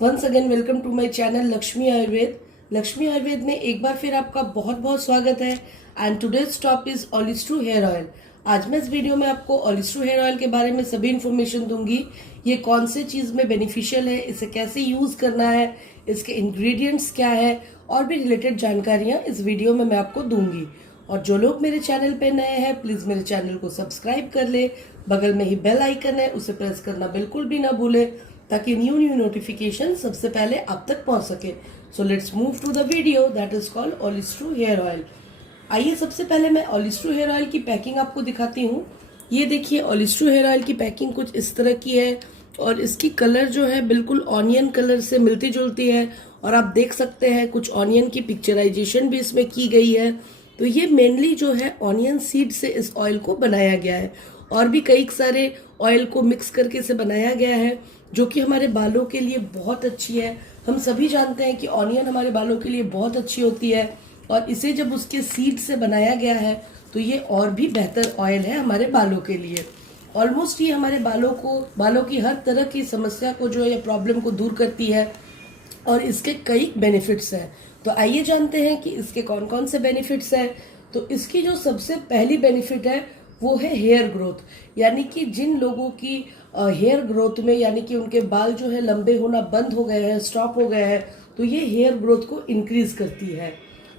Once again welcome to my channel Lakshmi Ayurveda. Lakshmi Ayurveda में एक बार फिर आपका बहुत बहुत स्वागत है। And today's top is Olistru hair oil. आज मैं इस वीडियो में आपको ओलिस्ट्रू हेयर ऑयल के बारे में सभी इन्फॉर्मेशन दूंगी। ये कौन से चीज में बेनिफिशियल है, इसे कैसे यूज करना है, इसके इंग्रेडिएंट्स क्या है और भी रिलेटेड जानकारियां इस वीडियो में मैं आपको दूंगी। और जो लोग मेरे चैनल पे नए हैं प्लीज मेरे चैनल को सब्सक्राइब कर ले। बगल में ही बेल आइकन है, उसे प्रेस करना बिल्कुल भी ना भूले ताकि न्यू नोटिफिकेशन सबसे पहले आप तक पहुंच सके। So let's move to the video that is called Olistru hair oil. आइए सबसे पहले मैं ओलिस्ट्रू हेयर ऑयल की पैकिंग आपको दिखाती हूँ। ये देखिए, ओलिस्ट्रू हेयर ऑयल की पैकिंग कुछ इस तरह की है और इसकी कलर जो है बिल्कुल ऑनियन कलर से मिलती जुलती है। और आप देख सकते हैं कुछ ऑनियन की पिक्चराइजेशन भी इसमें की गई है। तो ये मेनली जो है ऑनियन सीड से इस ऑयल को बनाया गया है और भी कई सारे ऑयल को मिक्स करके इसे बनाया गया है जो कि हमारे बालों के लिए बहुत अच्छी है। हम सभी जानते हैं कि ऑनियन हमारे बालों के लिए बहुत अच्छी होती है और इसे जब उसके सीड से बनाया गया है तो ये और भी बेहतर ऑयल है हमारे बालों के लिए। ऑलमोस्ट ये हमारे बालों की हर तरह की समस्या को जो है प्रॉब्लम को दूर करती है और इसके कई बेनिफिट्स हैं। तो आइए जानते हैं कि इसके कौन कौन से बेनिफिट्स हैं। तो इसकी जो सबसे पहली बेनिफिट है वो है हेयर ग्रोथ, यानी कि जिन लोगों की हेयर ग्रोथ में यानी कि उनके बाल जो है लंबे होना बंद हो गए हैं, स्टॉप हो गए हैं, तो ये हेयर ग्रोथ को इंक्रीज करती है।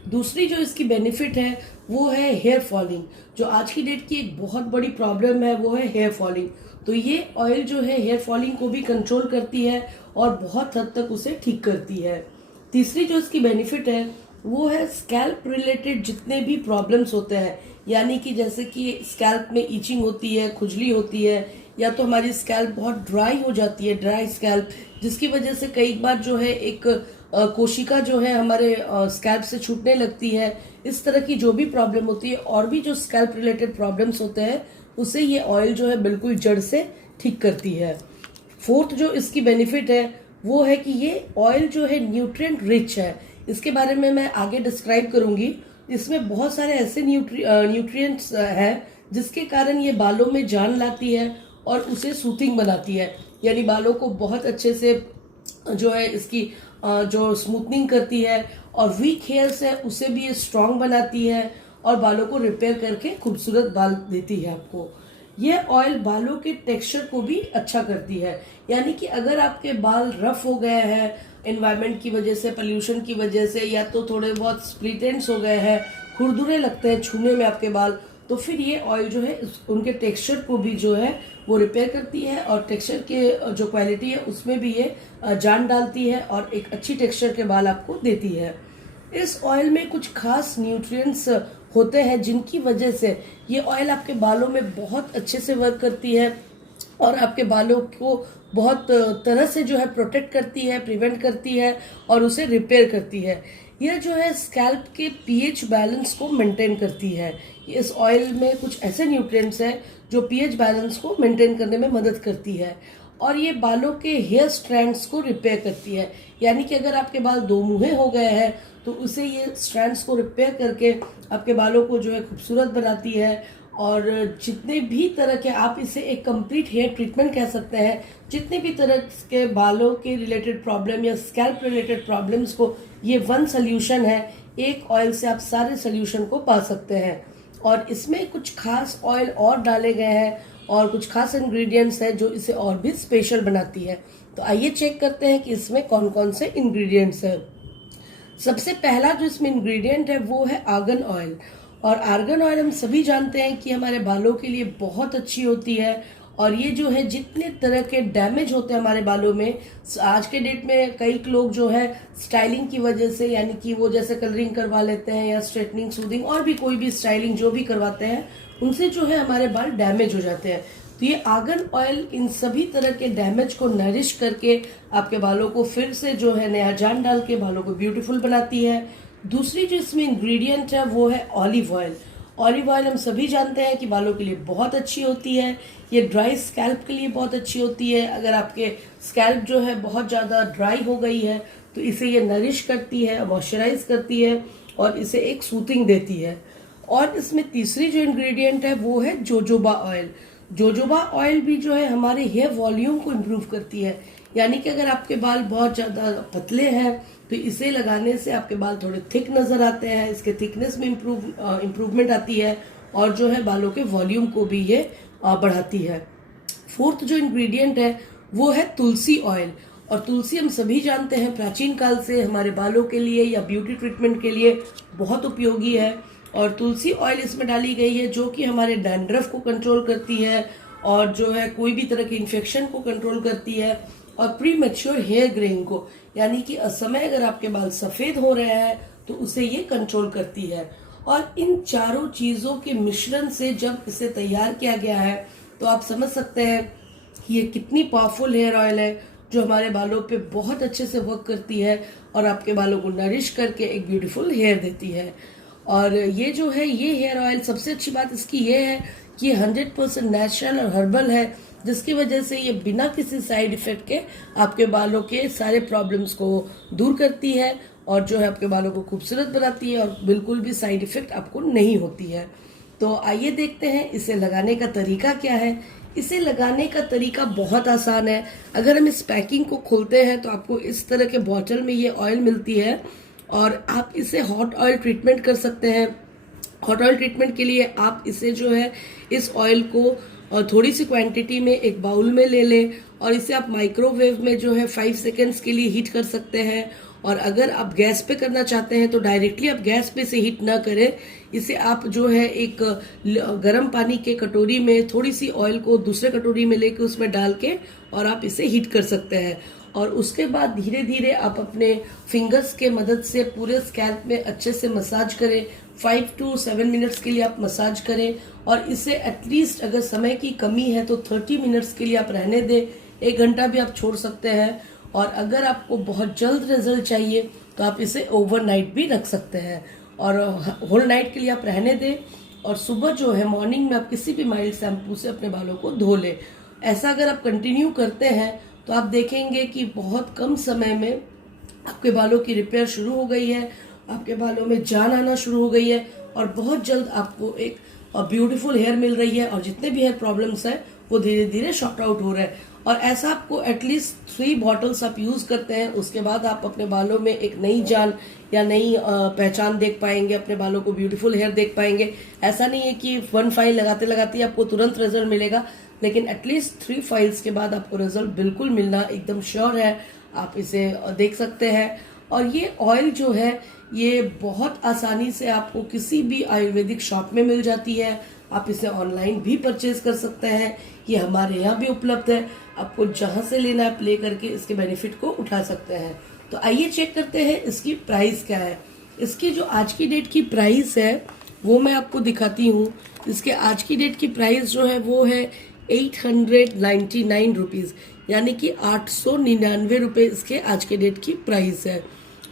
दूसरी जो इसकी बेनिफिट है वो है हेयर फॉलिंग। जो आज की डेट की एक बहुत बड़ी प्रॉब्लम है वो है हेयर फॉलिंग। तो ये ऑयल जो है हेयर फॉलिंग को भी कंट्रोल करती है और बहुत हद तक उसे ठीक करती है। तीसरी जो इसकी बेनिफिट है वो है स्कैल्प रिलेटेड जितने भी प्रॉब्लम्स होते हैं, यानी कि जैसे कि स्कैल्प में ईचिंग होती है, खुजली होती है, या तो हमारी स्कैल्प बहुत ड्राई हो जाती है, ड्राई स्कैल्प, जिसकी वजह से कई बार जो है एक कोशिका जो है हमारे स्कैल्प से छूटने लगती है। इस तरह की जो भी प्रॉब्लम होती है और भी जो स्कैल्प रिलेटेड प्रॉब्लम्स होते हैं उसे ये ऑयल जो है बिल्कुल जड़ से ठीक करती है। फोर्थ जो इसकी बेनिफिट है वो है कि ये ऑयल जो है न्यूट्रिएंट रिच है। इसके बारे में मैं आगे डिस्क्राइब करूंगी। इसमें बहुत सारे ऐसे न्यूट्रिएंट्स हैं जिसके कारण ये बालों में जान लाती है और उसे सूथिंग बनाती है, यानी बालों को बहुत अच्छे से जो है इसकी जो स्मूथनिंग करती है और वीक हेयर्स है उसे भी ये स्ट्रांग बनाती है और बालों को रिपेयर करके खूबसूरत बाल देती है आपको। ये ऑयल बालों के टेक्सचर को भी अच्छा करती है, यानी कि अगर आपके बाल रफ हो गए हैं एनवायरनमेंट की वजह से, पोल्यूशन की वजह से, या तो थोड़े बहुत स्प्लिट एंड्स हो गए हैं, खुरदुरे लगते हैं छूने में आपके बाल, तो फिर ये ऑयल जो है उनके टेक्सचर को भी जो है वो रिपेयर करती है और टेक्सचर के जो क्वालिटी है उसमें भी ये जान डालती है और एक अच्छी टेक्सचर के बाल आपको देती है। इस ऑयल में कुछ खास न्यूट्रिएंट्स होते हैं जिनकी वजह से ये ऑयल आपके बालों में बहुत अच्छे से वर्क करती है और आपके बालों को बहुत तरह से जो है प्रोटेक्ट करती है, प्रिवेंट करती है और उसे रिपेयर करती है। यह जो है स्कैल्प के पीएच बैलेंस को मेंटेन करती है। इस ऑयल में कुछ ऐसे न्यूट्रिएंट्स हैं जो पीएच बैलेंस को मेंटेन करने में मदद करती है और ये बालों के हेयर स्ट्रैंड्स को रिपेयर करती है, यानी कि अगर आपके बाल दो मुहे हो गए हैं तो उसे ये स्ट्रैंड्स को रिपेयर करके आपके बालों को जो है खूबसूरत बनाती है। और जितने भी तरह के, आप इसे एक कंप्लीट हेयर ट्रीटमेंट कह सकते हैं, जितने भी तरह के बालों के रिलेटेड प्रॉब्लम या स्कैल्प रिलेटेड प्रॉब्लम्स को ये वन सोल्यूशन है। एक ऑयल से आप सारे सोल्यूशन को पा सकते हैं और इसमें कुछ खास ऑयल और डाले गए हैं और कुछ खास इंग्रेडिएंट्स हैं जो इसे और भी स्पेशल बनाती है। तो आइए चेक करते हैं कि इसमें कौन कौन से इंग्रेडिएंट्स हैं। सबसे पहला जो इसमें इंग्रेडिएंट है वो है आर्गन ऑयल। और आर्गन ऑयल हम सभी जानते हैं कि हमारे बालों के लिए बहुत अच्छी होती है और ये जो है जितने तरह के डैमेज होते हैं हमारे बालों में, आज के डेट में कई लोग जो है स्टाइलिंग की वजह से, यानी कि वो जैसे कलरिंग करवा लेते हैं या स्ट्रेटनिंग, सूदिंग और भी कोई भी स्टाइलिंग जो भी करवाते हैं, उनसे जो है हमारे बाल डैमेज हो जाते हैं। तो ये आर्गन ऑयल इन सभी तरह के डैमेज को नरिश करके आपके बालों को फिर से जो है नया जान डाल के बालों को ब्यूटीफुल बनाती है। दूसरी जो इसमें इंग्रेडिएंट है वो है ऑलिव ऑयल। ऑलिव ऑयल हम सभी जानते हैं कि बालों के लिए बहुत अच्छी होती है। ये ड्राई स्कैल्प के लिए बहुत अच्छी होती है। अगर आपके स्कैल्प जो है बहुत ज़्यादा ड्राई हो गई है तो इसे ये नरिश करती है, मॉइस्चराइज करती है और इसे एक सूथिंग देती है। और इसमें तीसरी जो इंग्रेडिएंट है वो है जोजोबा ऑयल। जोजोबा ऑयल भी जो है हमारे हेयर वॉल्यूम को इम्प्रूव करती है, यानी कि अगर आपके बाल बहुत ज़्यादा पतले हैं तो इसे लगाने से आपके बाल थोड़े थिक नज़र आते हैं, इसके थिकनेस में इम्प्रूवमेंट आती है और जो है बालों के वॉल्यूम को भी ये बढ़ाती है। फोर्थ जो इंग्रेडिएंट है वो है तुलसी ऑयल। और तुलसी हम सभी जानते हैं प्राचीन काल से हमारे बालों के लिए या ब्यूटी ट्रीटमेंट के लिए बहुत उपयोगी है। और तुलसी ऑयल इसमें डाली गई है जो कि हमारे डैंड्रफ को कंट्रोल करती है और जो है कोई भी तरह के इन्फेक्शन को कंट्रोल करती है और प्री मैच्योर हेयर ग्रेइंग को, यानी कि असमय अगर आपके बाल सफ़ेद हो रहे हैं तो उसे ये कंट्रोल करती है। और इन चारों चीज़ों के मिश्रण से जब इसे तैयार किया गया है तो आप समझ सकते हैं कि ये कितनी पावरफुल हेयर ऑयल है जो हमारे बालों पे बहुत अच्छे से वर्क करती है और आपके बालों को नरिश करके एक ब्यूटीफुल हेयर देती है। और ये जो है ये हेयर ऑयल, सबसे अच्छी बात इसकी ये है कि ये 100% नेचुरल और हर्बल है, जिसकी वजह से ये बिना किसी साइड इफेक्ट के आपके बालों के सारे प्रॉब्लम्स को दूर करती है और जो है आपके बालों को खूबसूरत बनाती है और बिल्कुल भी साइड इफेक्ट आपको नहीं होती है। तो आइए देखते हैं इसे लगाने का तरीका क्या है। इसे लगाने का तरीका बहुत आसान है। अगर हम इस पैकिंग को खोलते हैं तो आपको इस तरह के बॉटल में ये ऑयल मिलती है और आप इसे हॉट ऑयल ट्रीटमेंट कर सकते हैं। हॉट ऑयल ट्रीटमेंट के लिए आप इसे जो है इस ऑयल को थोड़ी सी क्वांटिटी में एक बाउल में ले लें और इसे आप माइक्रोवेव में जो है 5 सेकेंड्स के लिए हीट कर सकते हैं। और अगर आप गैस पे करना चाहते हैं तो डायरेक्टली आप गैस पे से हीट ना करें, इसे आप जो है एक गर्म पानी के कटोरी में थोड़ी सी ऑयल को दूसरे कटोरी में लेके उसमें डाल के और आप इसे हीट कर सकते हैं। और उसके बाद धीरे धीरे आप अपने फिंगर्स के मदद से पूरे स्कैल्प में अच्छे से मसाज करें। 5 to 7 मिनट्स के लिए आप मसाज करें और इसे एटलीस्ट अगर समय की कमी है तो 30 मिनट्स के लिए आप रहने दें। 1 घंटा भी आप छोड़ सकते हैं। और अगर आपको बहुत जल्द रिजल्ट चाहिए तो आप इसे ओवरनाइट भी रख सकते हैं और होल नाइट के लिए आप रहने दें और सुबह जो है मॉर्निंग में आप किसी भी माइल्ड शैम्पू से अपने बालों को धो लें। ऐसा अगर आप कंटिन्यू करते हैं तो आप देखेंगे कि बहुत कम समय में आपके बालों की रिपेयर शुरू हो गई है, आपके बालों में जान आना शुरू हो गई है और बहुत जल्द आपको एक ब्यूटीफुल हेयर मिल रही है और जितने भी हेयर प्रॉब्लम्स हैं वो धीरे धीरे शॉर्ट आउट हो रहे हैं। और ऐसा आपको एटलीस्ट 3 बॉटल्स आप यूज़ करते हैं, उसके बाद आप अपने बालों में एक नई जान या नई पहचान देख पाएंगे, अपने बालों को ब्यूटीफुल हेयर देख पाएंगे। ऐसा नहीं है कि 1 फाइल लगाते लगाते आपको तुरंत रिजल्ट मिलेगा, लेकिन एटलीस्ट 3 फाइल्स के बाद आपको रिजल्ट बिल्कुल मिलना एकदम श्योर है। आप इसे देख सकते हैं। और ये ऑयल जो है ये बहुत आसानी से आपको किसी भी आयुर्वेदिक शॉप में मिल जाती है। आप इसे ऑनलाइन भी परचेज कर सकते हैं, ये हमारे यहाँ भी उपलब्ध है। आपको जहाँ से लेना है आप ले करके इसके बेनिफिट को उठा सकते हैं। तो आइए चेक करते हैं इसकी प्राइस क्या है। इसकी जो आज की डेट की प्राइस है वो मैं आपको दिखाती हूँ। इसके आज की डेट की प्राइस जो है वो है 899 रुपीज़, यानी कि 899 रुपये इसके आज के डेट की प्राइस है।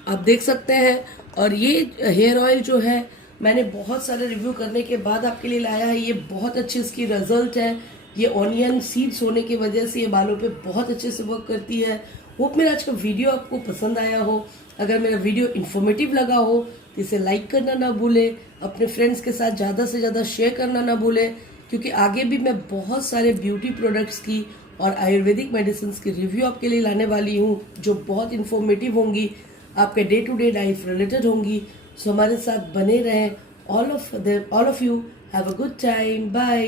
आप देख सकते हैं। और ये हेयर ऑयल जो है मैंने बहुत सारे रिव्यू करने के बाद आपके लिए लाया है। ये बहुत अच्छी इसकी रिजल्ट है। ये ऑनियन सीड्स होने की वजह से ये बालों पे बहुत अच्छे से वर्क करती है। होप मेरा आज का वीडियो आपको पसंद आया हो। अगर मेरा वीडियो इन्फॉर्मेटिव लगा हो तो इसे लाइक करना ना भूलें, अपने फ्रेंड्स के साथ ज़्यादा से ज़्यादा शेयर करना ना भूलें, क्योंकि आगे भी मैं बहुत सारे ब्यूटी प्रोडक्ट्स की और आयुर्वेदिक मेडिसिन की रिव्यू आपके लिए लाने वाली हूँ जो बहुत इन्फॉर्मेटिव होंगी, आपके day to day life related होंगी। सो हमारे साथ बने रहें। All of you have a good time. Bye.